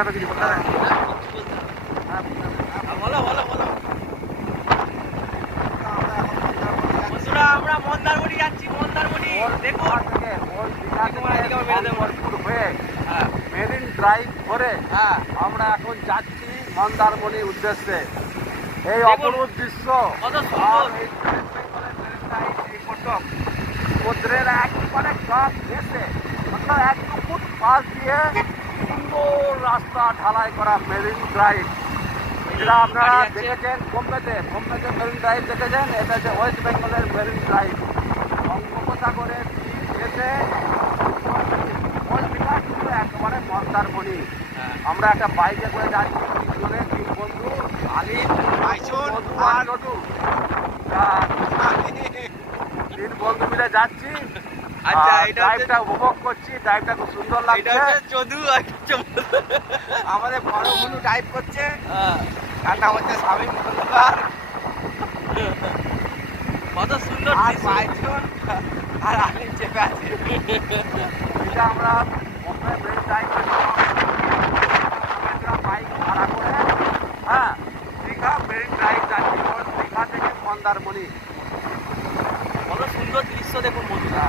হবে কিছু বলতে হবে? বলো বলো বলো। বন্ধুরা আমরা মন্দারমণি যাচ্ছি, মন্দারমণি দেখুন। মেরিন ড্রাইভ করে হ্যাঁ আমরা এখন যাচ্ছি মন্দারমণির উদ্দেশ্যে। এই দেখুন, অপরূপ দৃশ্য কত সুন্দর। আর এই এই প্রথম সমুদ্রের একবারে কাছ ঘেঁষে অর্থাৎ 1-2 ফুট পাশ দিয়ে সুন্দর রাস্তা ঢালাই করা মেরিন ড্রাইভ, যেটা আপনারা দেখেছেন বোম্বেতে মেরিন ড্রাইভ দেখেছেন। এটা হচ্ছে ওয়েস্ট বেঙ্গলের মেরিন ড্রাইভ। বঙ্গোপসাগরের ঘেঁষে একেবারে মন্দারমণি। আমরা একটা বাইকে করে যাচ্ছি, তিন বন্ধু আলিম, মধু আর নটু। তিন বন্ধু মিলে যাচ্ছি। আচ্ছা, এটা ড্রাইভটা উপভোগ করছি, ড্রাইভটা খুব সুন্দর লাগছে। যদু আর চমৎকার। আমাদের বড় বন্ধু টাইপ করছে, হ্যাঁ, তার নাম হচ্ছে স্বামী মুখোপাধ্যায় কত সুন্দর আর দৃশ্য। পাঁচজন আর আমি চেপে আছি। এটা আমরা বোম্বে মেরিন ড্রাইভ বাইক ভাড়া করে দীঘা মেরিন ড্রাইভ যাচ্ছি। দীঘা থেকে মন্দারমণি। কত সুন্দর দৃশ্য দেখুন বন্ধুরা।